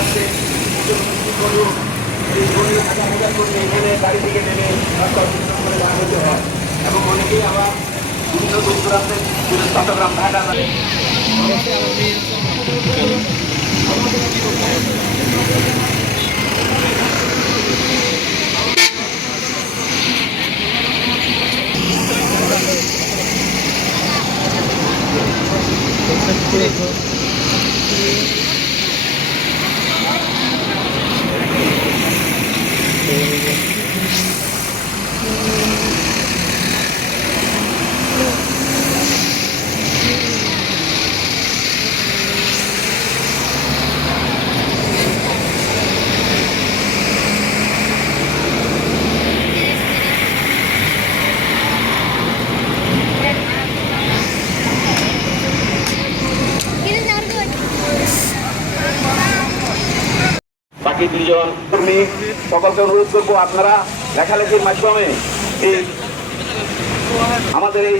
যাচ্ছে এই গরিব হাজার করে এখানে গাড়ি থেকে নেমে রাস্তা অতিক্রম করে যাওয়া হতে হয় এবং অনেকেই আবার বিভিন্ন দূর দূরান্তে চট্টগ্রাম ঢাকা বাকি দুজন কর্মী সকলকে অনুরোধ করবো আপনারা লেখালেখির মাধ্যমে এই আমাদের এই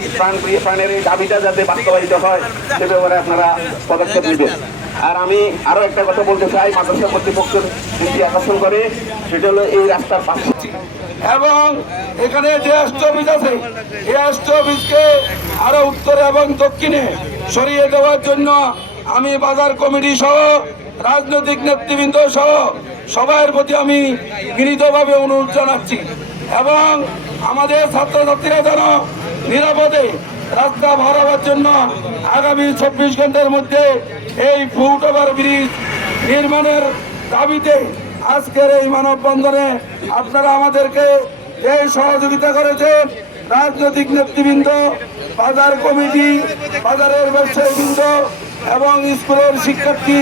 প্রাণের এই দাবিটা যাতে বাস্তবায়িত হয় সে ব্যাপারে আপনারা পদক্ষেপ নেবেন। আর আমি আরো একটা কথা বলতে চাই, মাদ্রাসা কর্তৃপক্ষের দৃষ্টি আকর্ষণ করে, সেটা হলো এই রাস্তার পাশে এবং এখানে যে স্টপেজ আছে এই স্টপেজকে আরো উত্তরে এবং দক্ষিণে সরিয়ে দেওয়ার জন্য আমি বাজার কমিটি সহ রাজনৈতিক নেতৃবৃন্দ সহ সবার প্রতি আমি বিনীতভাবে অনুরোধ জানাচ্ছি এবং আমাদের ছাত্রছাত্রীরা যেন নিরাপদে রাস্তা ভরাবার জন্য আগামী 24 ঘন্টার মধ্যে এই ফুটওভার ব্রিজ নির্মাণের দাবিতে আজকের এই মানববন্ধনে আপনারা আমাদেরকে এই সহযোগিতা করেছেন। রাজনৈতিক নেতৃবৃন্দ, বাজার কমিটি, বাজারের ব্যবসায়ীবৃন্দ এবং স্কুলের শিক্ষার্থী,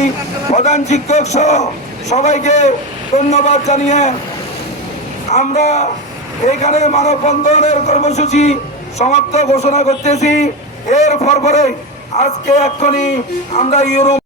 প্রধান শিক্ষক সহ সবাইকে ধন্যবাদ জানিয়ে আমরা এখানে মানববন্ধনের কর্মসূচি সমাপ্ত ঘোষণা করতেছি। এর পরে আজকে এক্ষুনি আমরা ইউরোপ